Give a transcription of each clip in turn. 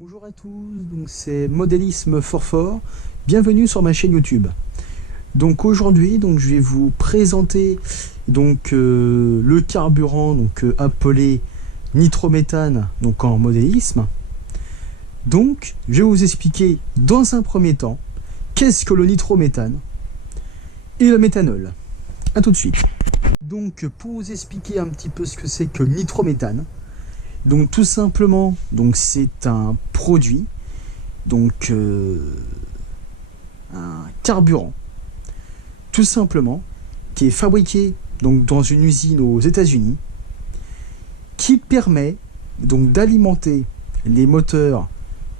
Bonjour à tous, donc c'est Modélisme Fort Fort. Bienvenue sur ma chaîne YouTube. Donc aujourd'hui, je vais vous présenter le carburant appelé nitrométhane en modélisme. Donc je vais vous expliquer dans un premier temps qu'est-ce que le nitrométhane et le méthanol. A tout de suite. Donc pour vous expliquer un petit peu ce que c'est que le nitrométhane. Donc tout simplement, c'est un produit, un carburant, tout simplement, qui est fabriqué dans une usine aux États-Unis, qui permet d'alimenter les moteurs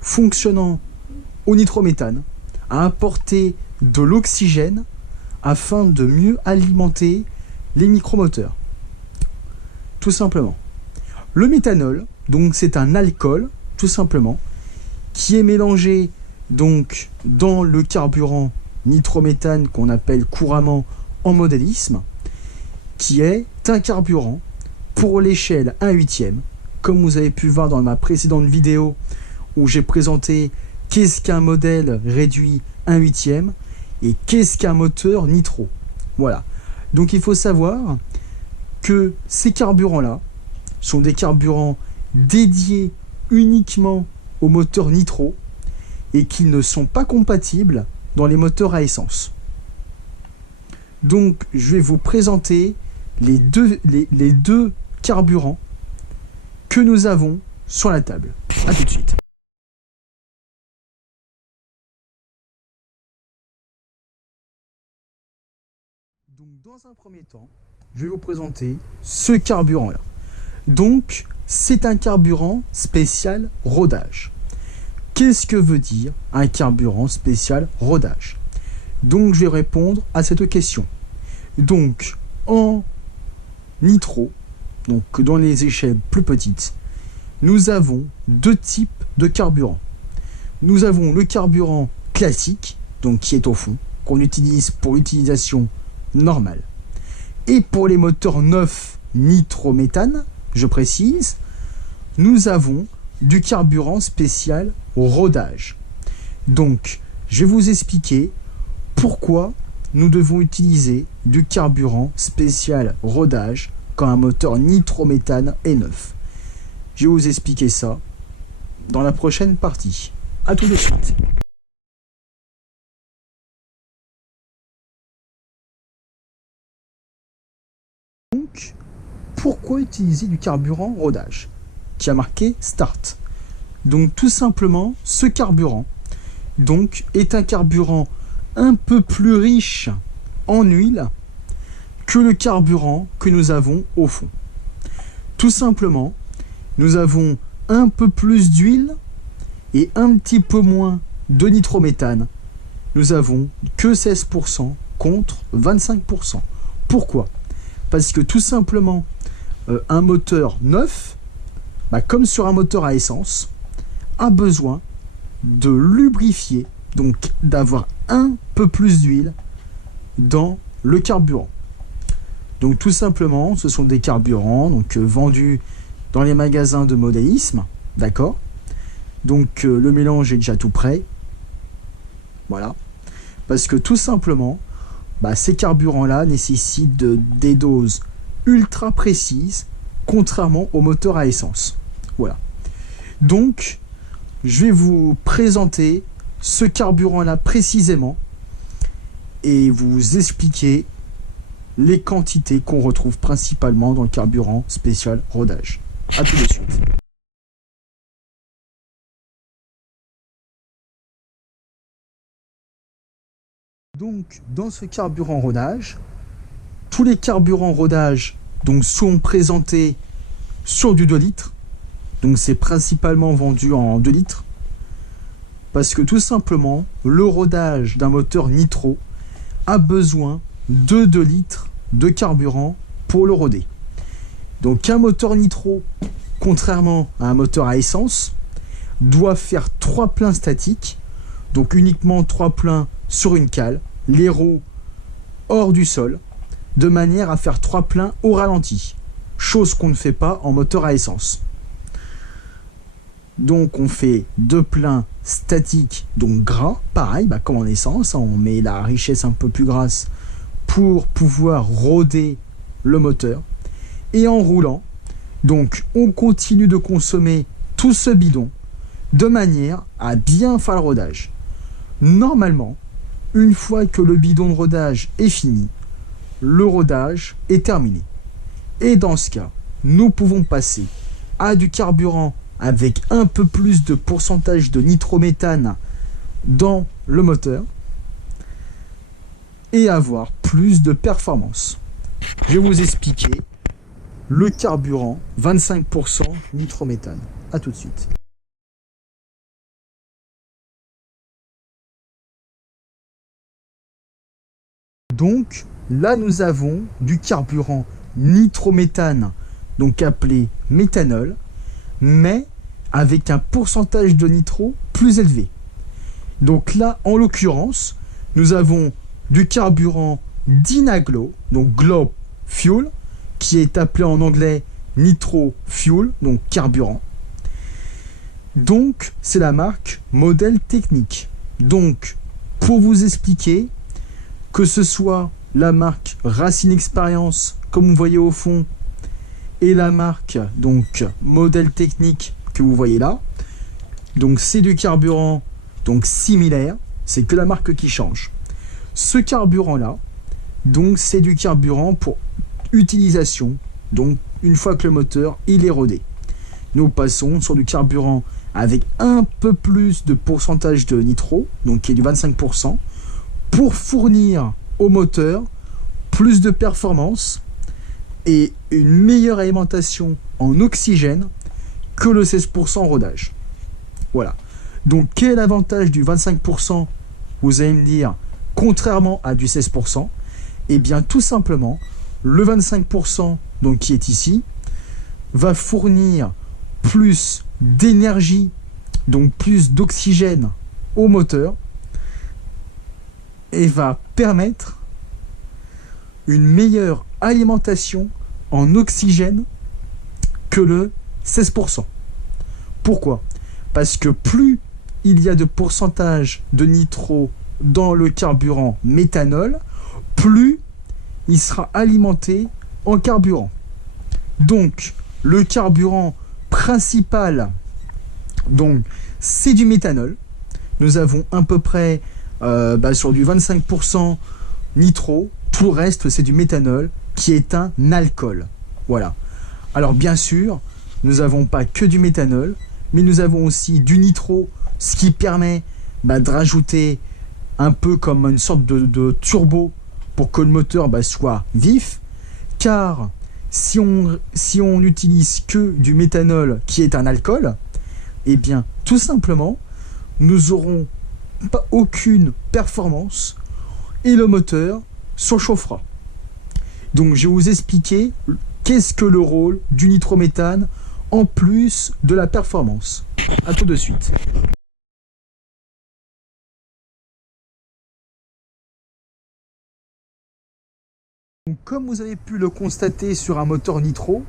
fonctionnant au nitrométhane à apporter de l'oxygène afin de mieux alimenter les micromoteurs. Tout simplement. Le méthanol, c'est un alcool, tout simplement, qui est mélangé dans le carburant nitrométhane qu'on appelle couramment en modélisme, qui est un carburant pour l'échelle 1/8, comme vous avez pu voir dans ma précédente vidéo où j'ai présenté qu'est-ce qu'un modèle réduit 1/8 et qu'est-ce qu'un moteur nitro. Voilà. Donc il faut savoir que ces carburants-là sont des carburants dédiés uniquement aux moteurs nitro et qui ne sont pas compatibles dans les moteurs à essence. Donc je vais vous présenter les deux carburants que nous avons sur la table. A tout de suite. Donc dans un premier temps, je vais vous présenter ce carburant-là. Donc, c'est un carburant spécial rodage. Qu'est-ce que veut dire un carburant spécial rodage? Donc, je vais répondre à cette question. Donc, en nitro, dans les échelles plus petites, nous avons deux types de carburant. Nous avons le carburant classique, qui est au fond, qu'on utilise pour l'utilisation normale. Et pour les moteurs neufs nitrométhane, je précise, nous avons du carburant spécial rodage. Donc, je vais vous expliquer pourquoi nous devons utiliser du carburant spécial rodage quand un moteur nitrométhane est neuf. Je vais vous expliquer ça dans la prochaine partie. A tout de suite. Donc, pourquoi utiliser du carburant rodage qui a marqué Start? Donc tout simplement, ce carburant est un carburant un peu plus riche en huile que le carburant que nous avons au fond. Tout simplement, nous avons un peu plus d'huile et un petit peu moins de nitrométhane. Nous avons que 16% contre 25%. Pourquoi? Parce que tout simplement, un moteur neuf, comme sur un moteur à essence, a besoin de lubrifier, d'avoir un peu plus d'huile dans le carburant. Donc tout simplement, ce sont des carburants vendus dans les magasins de modélisme, d'accord? Donc le mélange est déjà tout prêt. Voilà. Parce que tout simplement, ces carburants-là nécessitent des doses ultra précises, contrairement aux moteurs à essence. Voilà. Donc, je vais vous présenter ce carburant-là précisément et vous expliquer les quantités qu'on retrouve principalement dans le carburant spécial rodage. A tout de suite. Donc, dans ce carburant rodage, tous les carburants rodage sont présentés sur du 2 litres. Donc c'est principalement vendu en 2 litres. Parce que tout simplement, le rodage d'un moteur nitro a besoin de 2 litres de carburant pour le roder. Donc un moteur nitro, contrairement à un moteur à essence, doit faire 3 pleins statiques. Donc uniquement 3 pleins sur une cale, les roues hors du sol, de manière à faire 3 pleins au ralenti, chose qu'on ne fait pas en moteur à essence. Donc on fait deux pleins statiques, donc gras, pareil, comme en essence, on met la richesse un peu plus grasse pour pouvoir rôder le moteur. Et en roulant, donc on continue de consommer tout ce bidon de manière à bien faire le rodage. Normalement, une fois que le bidon de rodage est fini, le rodage est terminé. Et dans ce cas, nous pouvons passer à du carburant avec un peu plus de pourcentage de nitrométhane dans le moteur et avoir plus de performance. Je vais vous expliquer le carburant 25% nitrométhane. A tout de suite. Donc là nous avons du carburant nitrométhane, donc appelé méthanol, mais avec un pourcentage de nitro plus élevé. Donc là, en l'occurrence, nous avons du carburant Dynaglow, donc Glow Fuel, qui est appelé en anglais Nitro Fuel, donc carburant. Donc, c'est la marque Model Technique. Donc, pour vous expliquer, que ce soit la marque Racine Experience, comme vous voyez au fond, et la marque donc Model Technique que vous voyez là, donc c'est du carburant donc similaire, c'est que la marque qui change. Ce carburant là, donc c'est du carburant pour utilisation, donc une fois que le moteur il est rodé. Nous passons sur du carburant avec un peu plus de pourcentage de nitro, donc qui est du 25%, pour fournir au moteur plus de performance et une meilleure alimentation en oxygène que le 16% rodage. Voilà. Donc quel est l'avantage du 25%? Vous allez me dire, contrairement à du 16%, eh bien tout simplement, le 25% donc, qui est ici, va fournir plus d'énergie, donc plus d'oxygène au moteur, et va permettre une meilleure alimentation en oxygène que le 16%. Pourquoi? Parce que plus il y a de pourcentage de nitro dans le carburant méthanol, plus il sera alimenté en carburant. Donc, le carburant principal, donc, c'est du méthanol. Nous avons à peu près sur du 25% nitro. Tout le reste, c'est du méthanol qui est un alcool. Voilà. Alors, bien sûr, nous n'avons pas que du méthanol, mais nous avons aussi du nitro, ce qui permet de rajouter un peu comme une sorte de turbo pour que le moteur soit vif. Car si on n'utilise que du méthanol qui est un alcool, eh bien, tout simplement, nous n'aurons pas aucune performance et le moteur se chauffera. Donc, je vais vous expliquer qu'est-ce que le rôle du nitrométhane en plus de la performance. A tout de suite. Donc, comme vous avez pu le constater sur un moteur nitro,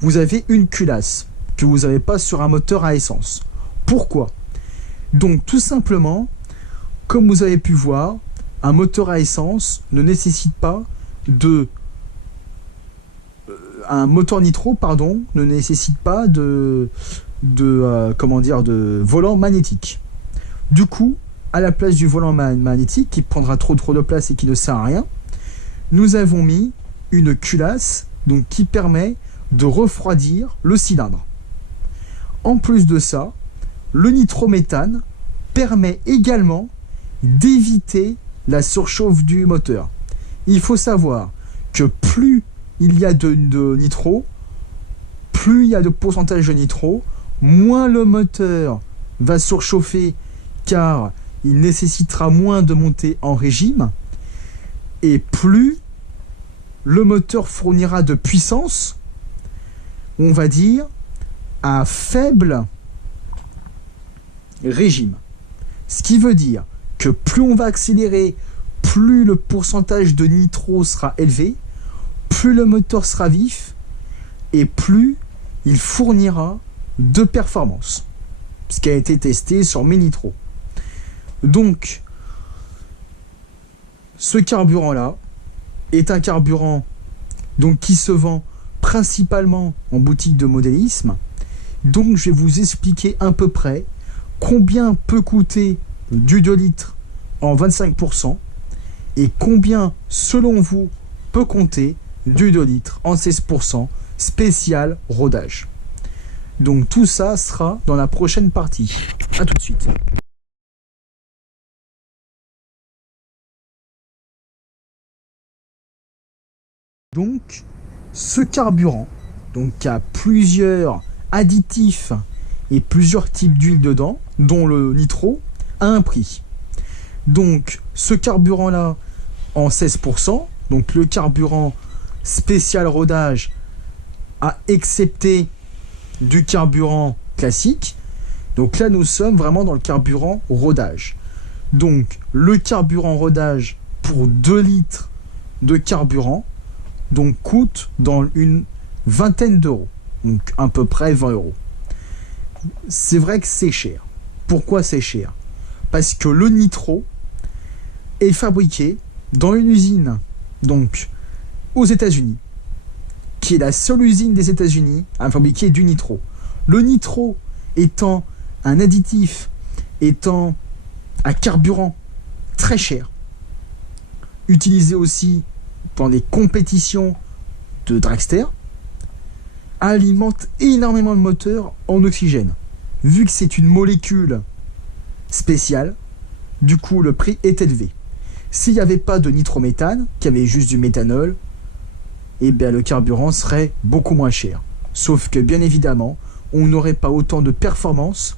vous avez une culasse que vous n'avez pas sur un moteur à essence. Pourquoi? Donc tout simplement, comme vous avez pu voir, un moteur à essence ne nécessite pas de... un moteur nitro, pardon, ne nécessite pas de volant magnétique. Du coup, à la place du volant magnétique, qui prendra trop de place et qui ne sert à rien, nous avons mis une culasse donc, qui permet de refroidir le cylindre. En plus de ça, le nitrométhane permet également d'éviter la surchauffe du moteur. Il faut savoir que plus il y a de nitro, plus il y a de pourcentage de nitro, moins le moteur va surchauffer car il nécessitera moins de monter en régime et plus le moteur fournira de puissance, on va dire, à faible régime. Ce qui veut dire que plus on va accélérer, plus le pourcentage de nitro sera élevé, plus le moteur sera vif et plus il fournira de performance. ce qui a été testé sur mes nitros. Donc, ce carburant-là est un carburant donc, qui se vend principalement en boutique de modélisme. Donc, je vais vous expliquer à peu près combien peut coûter du 2 litres en 25% et combien, selon vous, peut compter du 2 litres en 16% spécial rodage. Donc tout ça sera dans la prochaine partie. A tout de suite. Donc ce carburant, donc a plusieurs additifs et plusieurs types d'huile dedans, dont le nitro, a un prix. Donc ce carburant là en 16%, donc le carburant spécial rodage à excepté du carburant classique. Donc là nous sommes vraiment dans le carburant rodage. Donc le carburant rodage pour 2 litres de carburant donc coûte dans une vingtaine d'euros, donc à peu près 20 euros. C'est vrai que c'est cher. Pourquoi c'est cher? Parce que le nitro est fabriqué dans une usine donc aux États-Unis, qui est la seule usine des États-Unis à fabriquer du nitro. Le nitro étant un additif, étant un carburant très cher, utilisé aussi dans les compétitions de dragster, alimente énormément le moteur en oxygène. Vu que c'est une molécule spéciale, du coup le prix est élevé. S'il n'y avait pas de nitrométhane, qu'il y avait juste du méthanol, eh bien le carburant serait beaucoup moins cher. Sauf que bien évidemment, on n'aurait pas autant de performance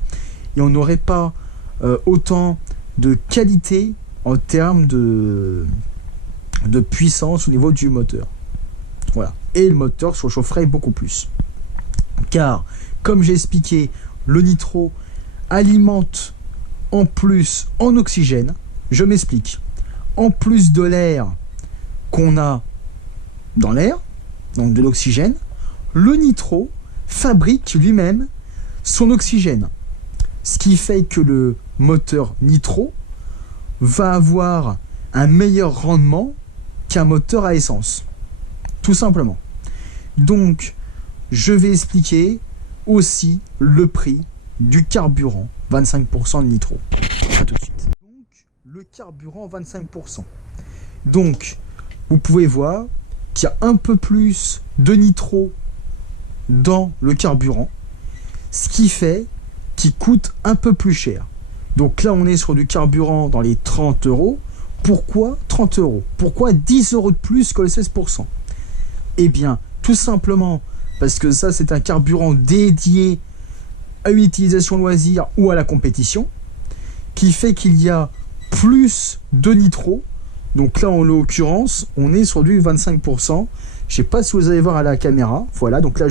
et on n'aurait pas autant de qualité en termes de puissance au niveau du moteur. Voilà. Et le moteur se chaufferait beaucoup plus. Car, comme j'ai expliqué, le nitro alimente en plus en oxygène. Je m'explique. En plus de l'air qu'on a dans l'air, donc de l'oxygène, le nitro fabrique lui-même son oxygène. Ce qui fait que le moteur nitro va avoir un meilleur rendement qu'un moteur à essence. Tout simplement. Donc, je vais expliquer aussi le prix du carburant 25% de nitro. A tout de suite. Donc, le carburant 25%. Donc, vous pouvez voir qu'il y a un peu plus de nitro dans le carburant, ce qui fait qu'il coûte un peu plus cher. Donc là, on est sur du carburant dans les 30 euros. Pourquoi 30 euros? Pourquoi 10 euros de plus que le 16%? Eh bien, tout simplement parce que ça, c'est un carburant dédié à une utilisation loisir ou à la compétition, qui fait qu'il y a plus de nitro. Donc là, en l'occurrence, on est sur du 25%. Je ne sais pas si vous allez voir à la caméra. Voilà, donc là,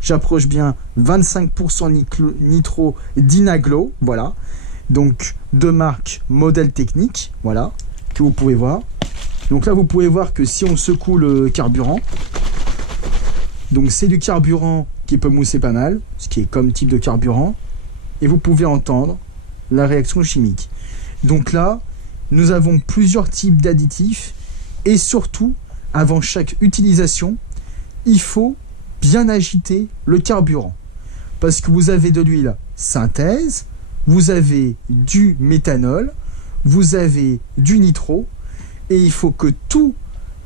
j'approche bien 25% nitro d'Inaglo. Voilà, donc de marque modèle technique. Voilà, que vous pouvez voir. Donc là, vous pouvez voir que si on secoue le carburant, donc c'est du carburant qui peut mousser pas mal, ce qui est comme type de carburant. Et vous pouvez entendre la réaction chimique. Donc là, nous avons plusieurs types d'additifs et surtout, avant chaque utilisation, il faut bien agiter le carburant. Parce que vous avez de l'huile synthèse, vous avez du méthanol, vous avez du nitro, et il faut que tous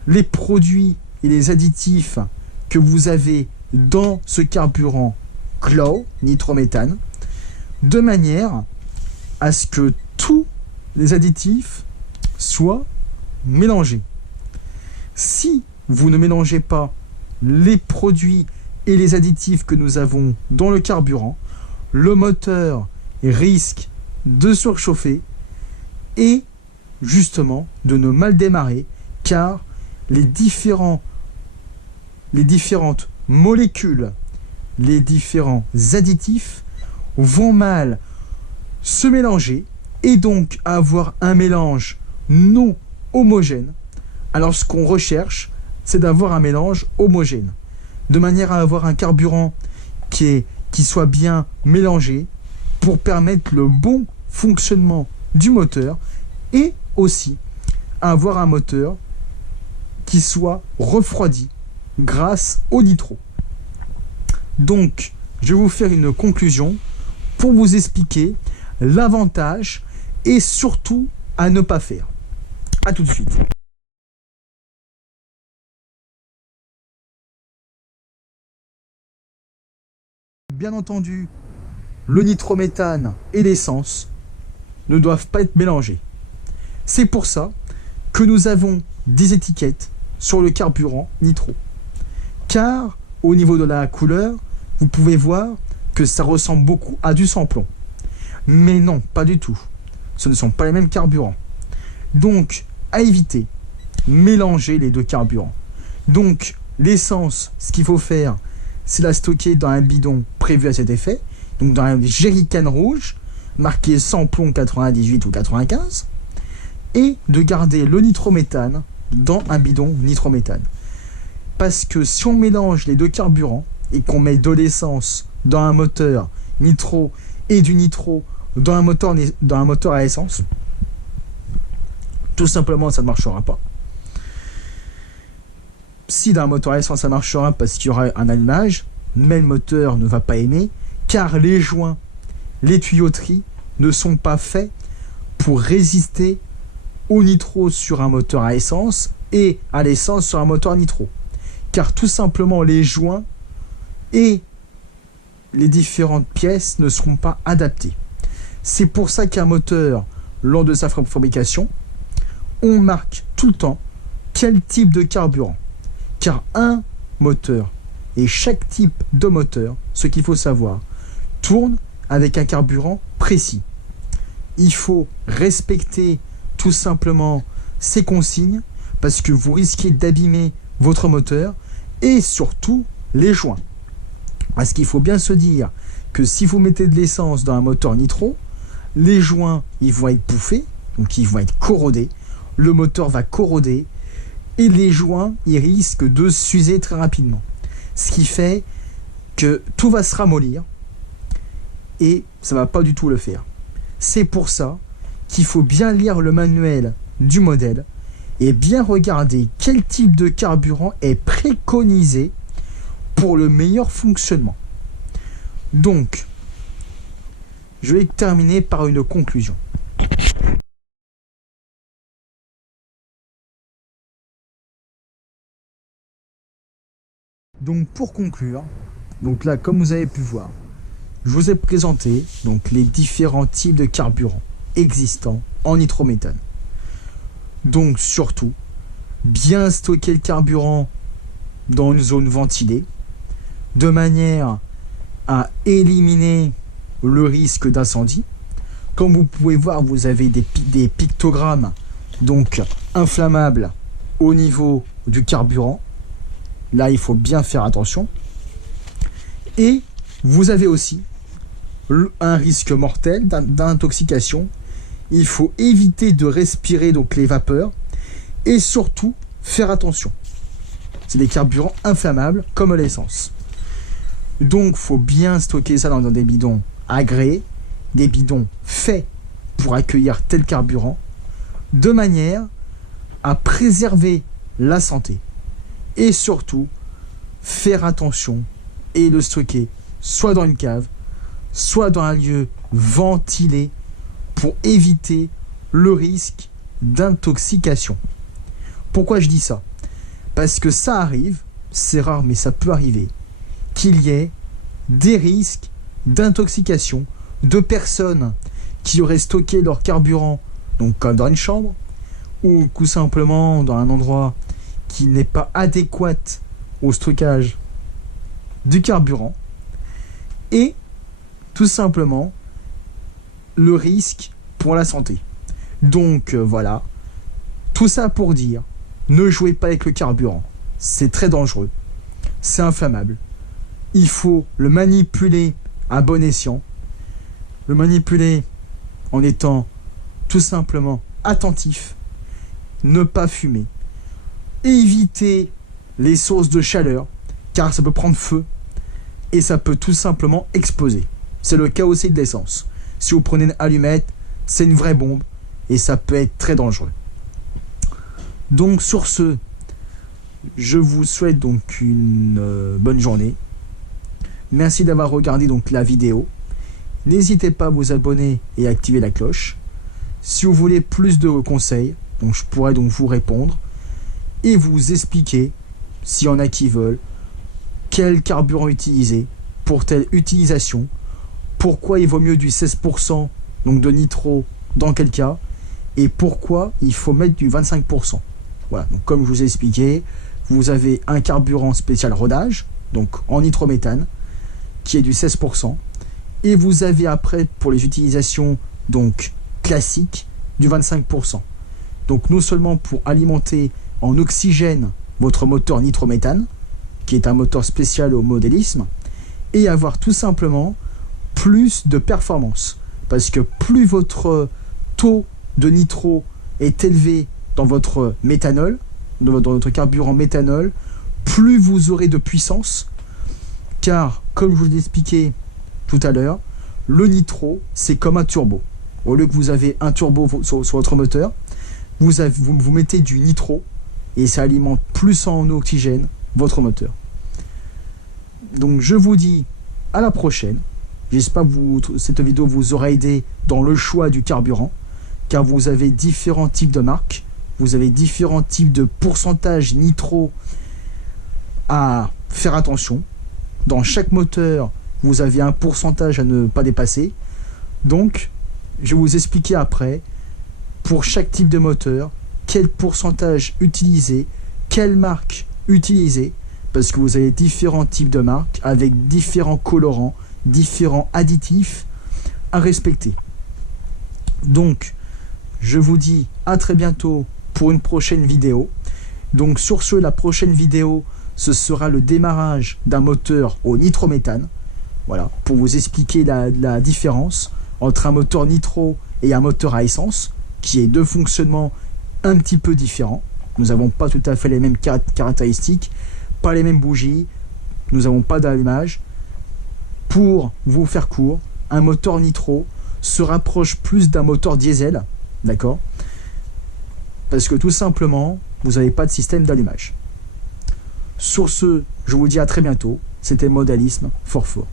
les produits et les additifs que vous avez dans ce carburant CLOW, nitrométhane, de manière à ce que tous les additifs soient mélangés. Si vous ne mélangez pas les produits et les additifs que nous avons dans le carburant, le moteur risque de surchauffer et justement de ne mal démarrer, car les différentes molécules, les différents additifs vont mal se mélanger et donc avoir un mélange non homogène. Alors ce qu'on recherche, c'est d'avoir un mélange homogène, de manière à avoir un carburant qui soit bien mélangé pour permettre le bon fonctionnement du moteur et aussi avoir un moteur qui soit refroidi grâce au nitro. Donc, je vais vous faire une conclusion pour vous expliquer l'avantage et surtout à ne pas faire. A tout de suite. Bien entendu, le nitrométhane et l'essence ne doivent pas être mélangés. C'est pour ça que nous avons des étiquettes sur le carburant nitro. Car au niveau de la couleur, vous pouvez voir que ça ressemble beaucoup à du sans-plomb. Mais non, pas du tout. Ce ne sont pas les mêmes carburants. Donc, à éviter, mélanger les deux carburants. Donc, l'essence, ce qu'il faut faire, c'est la stocker dans un bidon prévu à cet effet, donc dans un jerrycan rouge, marqué sans plomb 98 ou 95, et de garder le nitrométhane dans un bidon nitrométhane. Parce que si on mélange les deux carburants et qu'on met de l'essence dans un moteur nitro et du nitro dans un moteur à essence, tout simplement ça ne marchera pas. Si dans un moteur à essence ça marchera parce qu'il y aura un allumage, mais le moteur ne va pas aimer, car les joints, les tuyauteries ne sont pas faits pour résister au nitro sur un moteur à essence et à l'essence sur un moteur nitro. Car tout simplement les joints et les différentes pièces ne seront pas adaptées. C'est pour ça qu'un moteur, lors de sa fabrication, on marque tout le temps quel type de carburant. Car un moteur et chaque type de moteur, ce qu'il faut savoir, tourne avec un carburant précis. Il faut respecter tout simplement ces consignes parce que vous risquez d'abîmer votre moteur et surtout les joints. Parce qu'il faut bien se dire que si vous mettez de l'essence dans un moteur nitro, les joints ils vont être bouffés, donc ils vont être corrodés, le moteur va corroder et les joints ils risquent de s'user très rapidement. Ce qui fait que tout va se ramollir et ça ne va pas du tout le faire. C'est pour ça qu'il faut bien lire le manuel du modèle et bien regarder quel type de carburant est préconisé pour le meilleur fonctionnement. Donc, je vais terminer par une conclusion. Donc pour conclure, donc là comme vous avez pu voir, je vous ai présenté donc les différents types de carburants existants en nitrométhane. Donc surtout, bien stocker le carburant dans une zone ventilée, de manière à éliminer le risque d'incendie. Comme vous pouvez voir, vous avez des pictogrammes donc inflammables au niveau du carburant. Là, il faut bien faire attention. Et vous avez aussi un risque mortel d'intoxication. Il faut éviter de respirer donc les vapeurs et surtout faire attention. C'est des carburants inflammables comme l'essence. Donc, il faut bien stocker ça dans des bidons agréés, des bidons faits pour accueillir tel carburant, de manière à préserver la santé. Et surtout, faire attention et le stocker soit dans une cave, soit dans un lieu ventilé pour éviter le risque d'intoxication. Pourquoi je dis ça? Parce que ça arrive, c'est rare mais ça peut arriver, qu'il y ait des risques d'intoxication de personnes qui auraient stocké leur carburant donc comme dans une chambre ou tout simplement dans un endroit qui n'est pas adéquat au stockage du carburant et tout simplement le risque pour la santé. Donc voilà, tout ça pour dire, ne jouez pas avec le carburant, c'est très dangereux, c'est inflammable. Il faut le manipuler à bon escient, le manipuler en étant tout simplement attentif, ne pas fumer, éviter les sources de chaleur car ça peut prendre feu et ça peut tout simplement exploser. C'est le cas aussi de l'essence. Si vous prenez une allumette, c'est une vraie bombe et ça peut être très dangereux. Donc sur ce, je vous souhaite donc une bonne journée. Merci d'avoir regardé donc la vidéo. N'hésitez pas à vous abonner et activer la cloche. Si vous voulez plus de conseils, donc je pourrais donc vous répondre et vous expliquer, s'il y en a qui veulent, quel carburant utiliser pour telle utilisation, pourquoi il vaut mieux du 16% donc de nitro dans quel cas, et pourquoi il faut mettre du 25%. Voilà, donc comme je vous ai expliqué, vous avez un carburant spécial rodage, donc en nitrométhane, qui est du 16%, et vous avez après pour les utilisations donc classiques du 25%. Donc non seulement pour alimenter en oxygène votre moteur nitrométhane, qui est un moteur spécial au modélisme, et avoir tout simplement plus de performance. Parce que plus votre taux de nitro est élevé dans votre méthanol, dans votre carburant méthanol, plus vous aurez de puissance, car comme je vous l'ai expliqué tout à l'heure, le nitro c'est comme un turbo. Au lieu que vous avez un turbo sur votre moteur, vous mettez du nitro et ça alimente plus en oxygène votre moteur. Donc je vous dis à la prochaine. J'espère que cette vidéo vous aura aidé dans le choix du carburant, car vous avez différents types de marques, vous avez différents types de pourcentage nitro à faire attention. Dans chaque moteur, vous avez un pourcentage à ne pas dépasser. Donc, je vais vous expliquer après, pour chaque type de moteur, quel pourcentage utiliser, quelle marque utiliser, parce que vous avez différents types de marques avec différents colorants, différents additifs à respecter. Donc, je vous dis à très bientôt pour une prochaine vidéo. Donc sur ce, la prochaine vidéo, ce sera le démarrage d'un moteur au nitrométhane. Voilà, pour vous expliquer la différence entre un moteur nitro et un moteur à essence, qui est deux fonctionnements un petit peu différents. Nous n'avons pas tout à fait les mêmes caractéristiques, pas les mêmes bougies, nous n'avons pas d'allumage. Pour vous faire court, un moteur nitro se rapproche plus d'un moteur diesel, d'accord? Parce que tout simplement, vous n'avez pas de système d'allumage. Sur ce, je vous dis à très bientôt. C'était Modélisme Fort Fort.